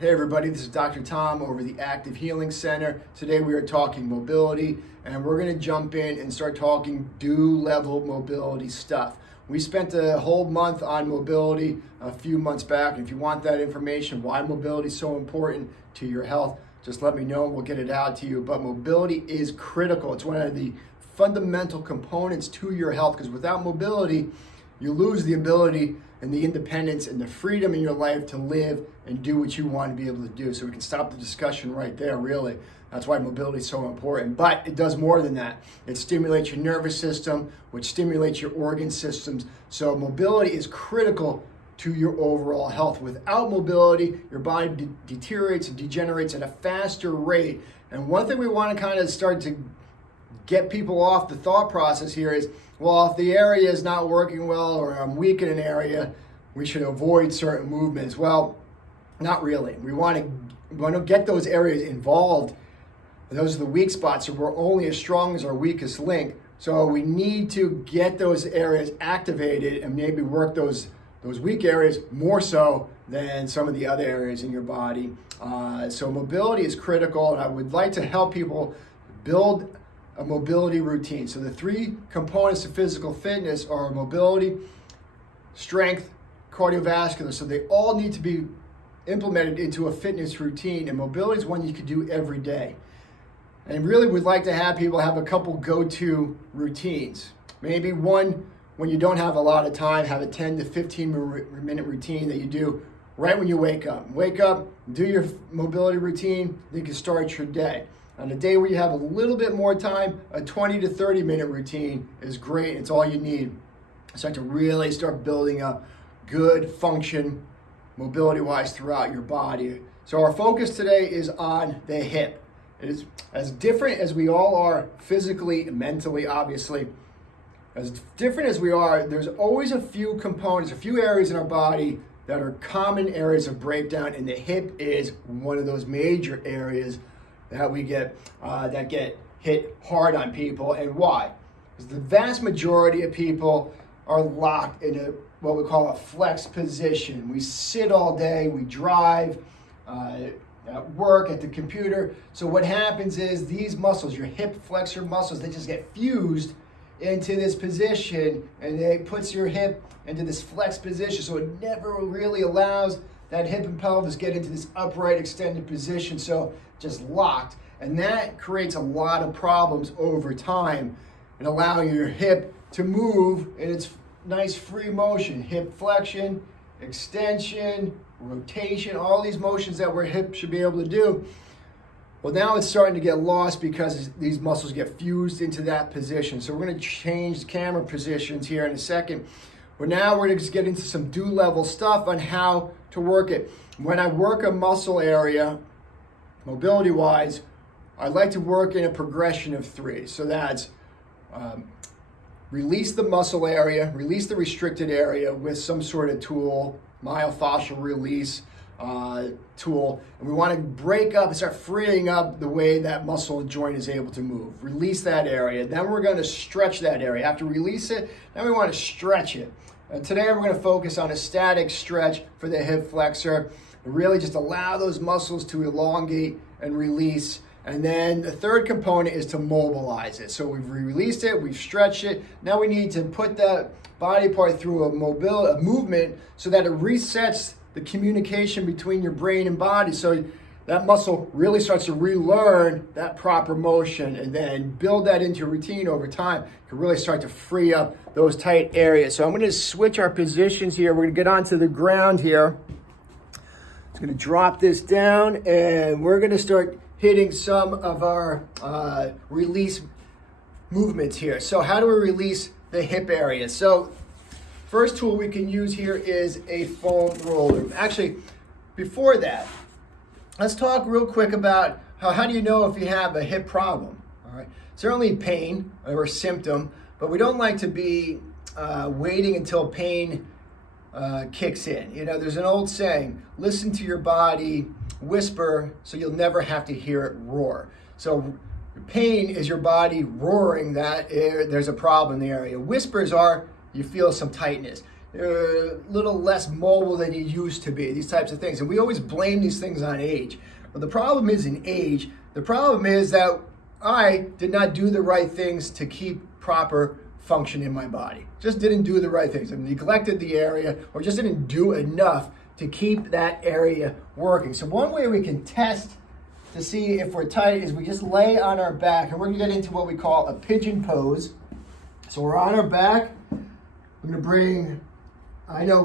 Hey everybody, this is Dr. Tom over the Active Healing Center. Today we are talking mobility, and we're going to jump in and start talking level mobility stuff. We spent a whole month on mobility a few months back, and if you want that information, why mobility is so important to your health, just let me know and we'll get it out to you. But mobility is critical. It's one of the fundamental components to your health, because without mobility, you lose the ability and the independence and the freedom in your life to live and do what you want to be able to do. So we can stop the discussion right there, really. That's why mobility is so important. But it does more than that. It stimulates your nervous system, which stimulates your organ systems. So mobility is critical to your overall health. Without mobility, your body deteriorates and degenerates at a faster rate. And one thing we want to kind of start to get people off the thought process here is, well, if the area is not working well or I'm weak in an area, we should avoid certain movements. Well, not really. We want to get those areas involved. Those are the weak spots, so we're only as strong as our weakest link. So we need to get those areas activated and maybe work those weak areas more so than some of the other areas in your body. So mobility is critical, and I would like to help people build a mobility routine. So the three components of physical fitness are mobility, strength, cardiovascular. So they all need to be implemented into a fitness routine, and mobility is one you can do every day. And really would like to have people have a couple go-to routines. Maybe one, when you don't have a lot of time, have a 10 to 15 minute routine that you do right when you wake up. Wake up, do your mobility routine, then you can start your day. On a day where you have a little bit more time, a 20 to 30 minute routine is great. It's all you need. Start to really start building up good function mobility-wise throughout your body. So our focus today is on the hip. It is as different as we all are physically, mentally, obviously. As different as we are, there's always a few components, a few areas in our body that are common areas of breakdown, and the hip is one of those major areas that we get that get hit hard on people. And why? Because the vast majority of people are locked in what we call a flex position. We sit all day, we drive, at work, at the computer. So what happens is these muscles, your hip flexor muscles, they just get fused into this position, and it puts your hip into this flex position. So it never really allows that hip and pelvis get into this upright extended position, so just locked. And that creates a lot of problems over time in allowing your hip to move in its nice free motion. Hip flexion, extension, rotation, all these motions that our hip should be able to do. Well, now it's starting to get lost because these muscles get fused into that position. So we're going to change the camera positions here in a second. But now we're going to just get into some level stuff on how to work it. When I work a muscle area, mobility-wise, I like to work in a progression of 3. So that's release the muscle area, release the restricted area with some sort of tool, myofascial release tool. And we want to break up and start freeing up the way that muscle joint is able to move. Release that area. Then we're going to stretch that area. After release it, then we want to stretch it. And today we're going to focus on a static stretch for the hip flexor. And really just allow those muscles to elongate and release. And then the third component is to mobilize it. So we've released it, we've stretched it. Now we need to put that body part through a movement so that it resets the communication between your brain and body. So that muscle really starts to relearn that proper motion, and then build that into your routine over time. You can really start to free up those tight areas. So I'm going to switch our positions here. We're going to get onto the ground here. It's going to drop this down, and we're going to start hitting some of our release movements here. So how do we release the hip area? So first tool we can use here is a foam roller. Actually, before that, let's talk real quick about how do you know if you have a hip problem. All right, certainly pain or symptom, but we don't like to be waiting until pain kicks in. You know, there's an old saying, listen to your body whisper so you'll never have to hear it roar. So pain is your body roaring that there's a problem in the area. Whispers are you feel some tightness. you're a little less mobile than you used to be, these types of things. And we always blame these things on age. But the problem isn't age. The problem is that I did not do the right things to keep proper function in my body. Just didn't do the right things. I neglected the area or just didn't do enough to keep that area working. So one way we can test to see if we're tight is we just lay on our back, and we're gonna get into what we call a pigeon pose. So we're on our back. I'm gonna bring, I know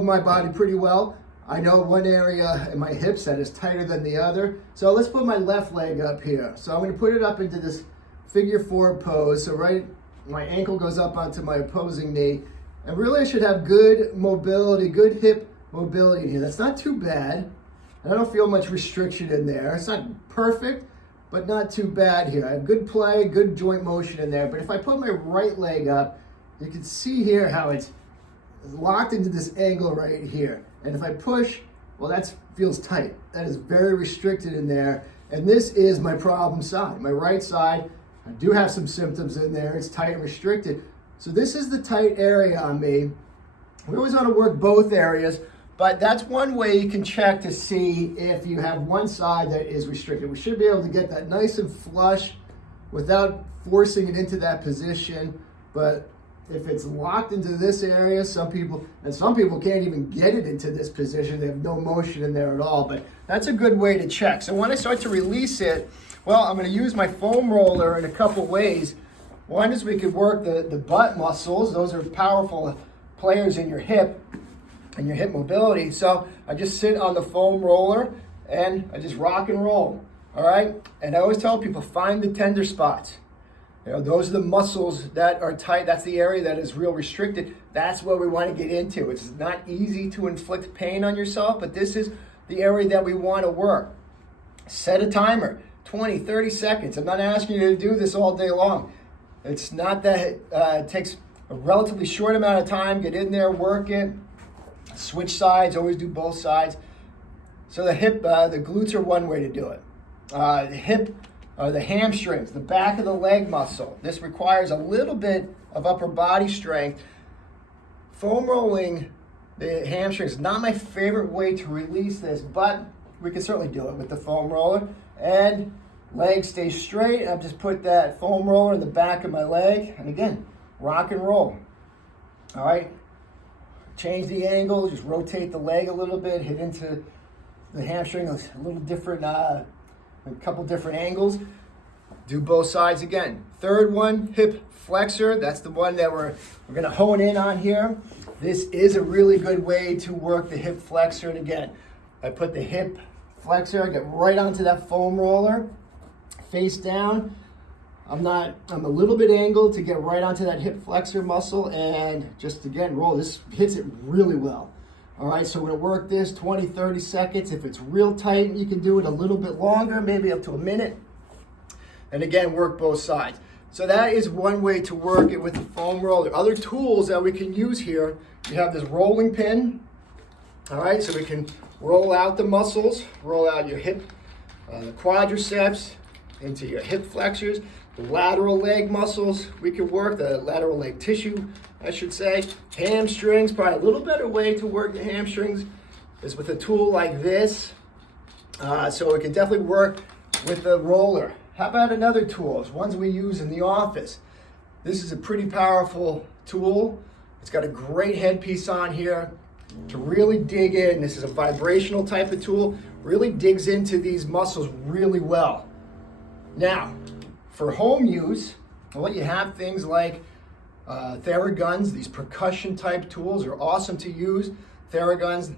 my body pretty well. I know one area in my hips that is tighter than the other. So let's put my left leg up here. So I'm gonna put it up into this figure 4 pose. So my ankle goes up onto my opposing knee. And really I should have good mobility, good hip mobility here. That's not too bad. I don't feel much restriction in there. It's not perfect, but not too bad here. I have good play, good joint motion in there. But if I put my right leg up, you can see here how it's locked into this angle right here. And if I push, well, that feels tight. That is very restricted in there. And this is my problem side. My right side, I do have some symptoms in there. It's tight and restricted. So this is the tight area on me. We always want to work both areas, but that's one way you can check to see if you have one side that is restricted. We should be able to get that nice and flush without forcing it into that position. But if it's locked into this area, some people can't even get it into this position. They have no motion in there at all, but that's a good way to check. So when I start to release it, well, I'm gonna use my foam roller in a couple ways. One is we could work the butt muscles. Those are powerful players in your hip and your hip mobility. So I just sit on the foam roller and I just rock and roll, all right? And I always tell people, find the tender spots. You know, those are the muscles that are tight. That's the area that is real restricted. That's what we want to get into. It's not easy to inflict pain on yourself, but this is the area that we want to work. Set a timer, 20, 30 seconds. I'm not asking you to do this all day long. It's not that it takes a relatively short amount of time. Get in there, work it. Switch sides, always do both sides. So the hip, the glutes are one way to do it. The hip, the hamstrings, the back of the leg muscle. This requires a little bit of upper body strength. Foam rolling the hamstrings is not my favorite way to release this, but we can certainly do it with the foam roller. And leg stays straight. I've just put that foam roller in the back of my leg. And again, rock and roll. All right. Change the angle, just rotate the leg a little bit, hit into the hamstring a little different, a couple different angles. Do both sides again. Third one, hip flexor. That's the one that we're gonna hone in on here. This is a really good way to work the hip flexor. And again, I put the hip flexor, I get right onto that foam roller, face down. I'm a little bit angled to get right onto that hip flexor muscle and just again roll. This hits it really well. All right, so we're gonna work this 20, 30 seconds. If it's real tight, you can do it a little bit longer, maybe up to a minute. And again, work both sides. So that is one way to work it with the foam roller. Other tools that we can use here, you have this rolling pin. All right, so we can roll out the muscles, roll out your hip, the quadriceps into your hip flexors. The lateral leg muscles, we can work the lateral leg tissue, I should say. Hamstrings, probably a little better way to work the hamstrings is with a tool like this. So we can definitely work with the roller. How about another tool? It's ones we use in the office. This is a pretty powerful tool. It's got a great headpiece on here to really dig in. This is a vibrational type of tool, really digs into these muscles really well. Now, for home use, well, you have things like Theraguns. These percussion type tools are awesome to use. Theraguns,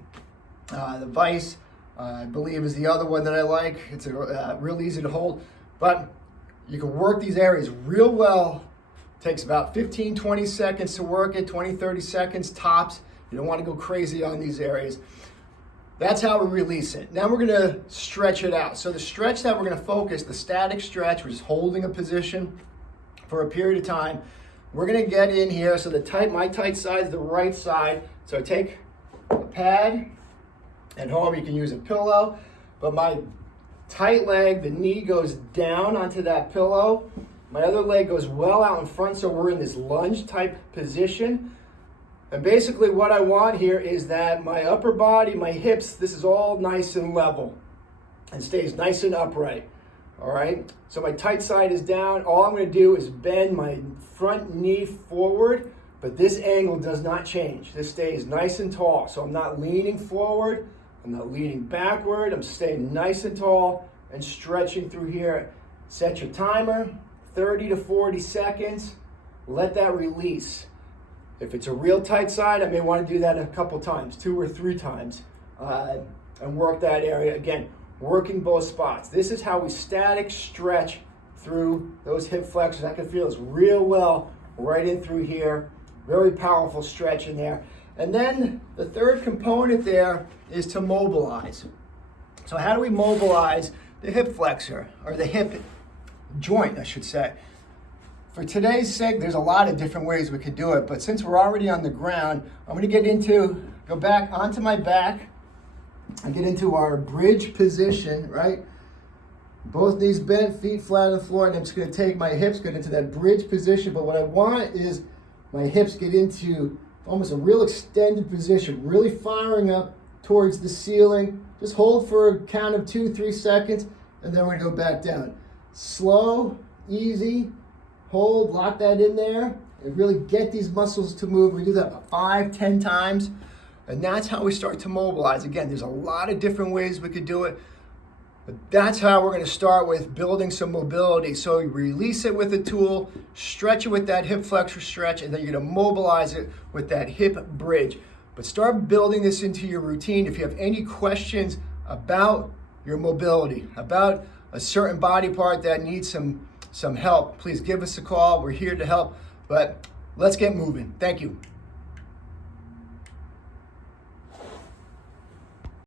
the Vice, I believe is the other one that I like. It's real easy to hold, but you can work these areas real well. Takes about 15, 20 seconds to work it, 20, 30 seconds tops. You don't want to go crazy on these areas. That's how we release it. Now we're gonna stretch it out. So the stretch that we're gonna focus, the static stretch, which is holding a position for a period of time, we're gonna get in here. So my tight side is the right side. So I take a pad, at home you can use a pillow, but my tight leg, the knee goes down onto that pillow. My other leg goes well out in front, so we're in this lunge type position. And basically what I want here is that my upper body, my hips, this is all nice and level and stays nice and upright. All right, so my tight side is down. All I'm going to do is bend my front knee forward, but this angle does not change. This stays nice and tall. So I'm not leaning forward, I'm not leaning backward. I'm staying nice and tall and stretching through here. Set your timer, 30 to 40 seconds. Let that release. If it's a real tight side, I may want to do that a couple times, 2 or 3 times, and work that area. Again, working both spots. This is how we static stretch through those hip flexors. I can feel this real well right in through here. Very powerful stretch in there. And then the third component there is to mobilize. So how do we mobilize the hip flexor, or the hip joint, I should say? For today's sake, there's a lot of different ways we could do it, but since we're already on the ground, I'm gonna go back onto my back and get into our bridge position, right? Both knees bent, feet flat on the floor, and I'm just gonna take my hips, get into that bridge position, but what I want is my hips get into almost a real extended position, really firing up towards the ceiling. Just hold for a count of 2-3 seconds, and then we're gonna go back down. Slow, easy, hold, lock that in there, and really get these muscles to move. We do that about 5-10 times, and that's how we start to mobilize. Again, there's a lot of different ways we could do it, but that's how we're gonna start with building some mobility. So you release it with a tool, stretch it with that hip flexor stretch, and then you're gonna mobilize it with that hip bridge. But start building this into your routine. If you have any questions about your mobility, about a certain body part that needs some help, please give us a call. We're here to help, but let's get moving. Thank you.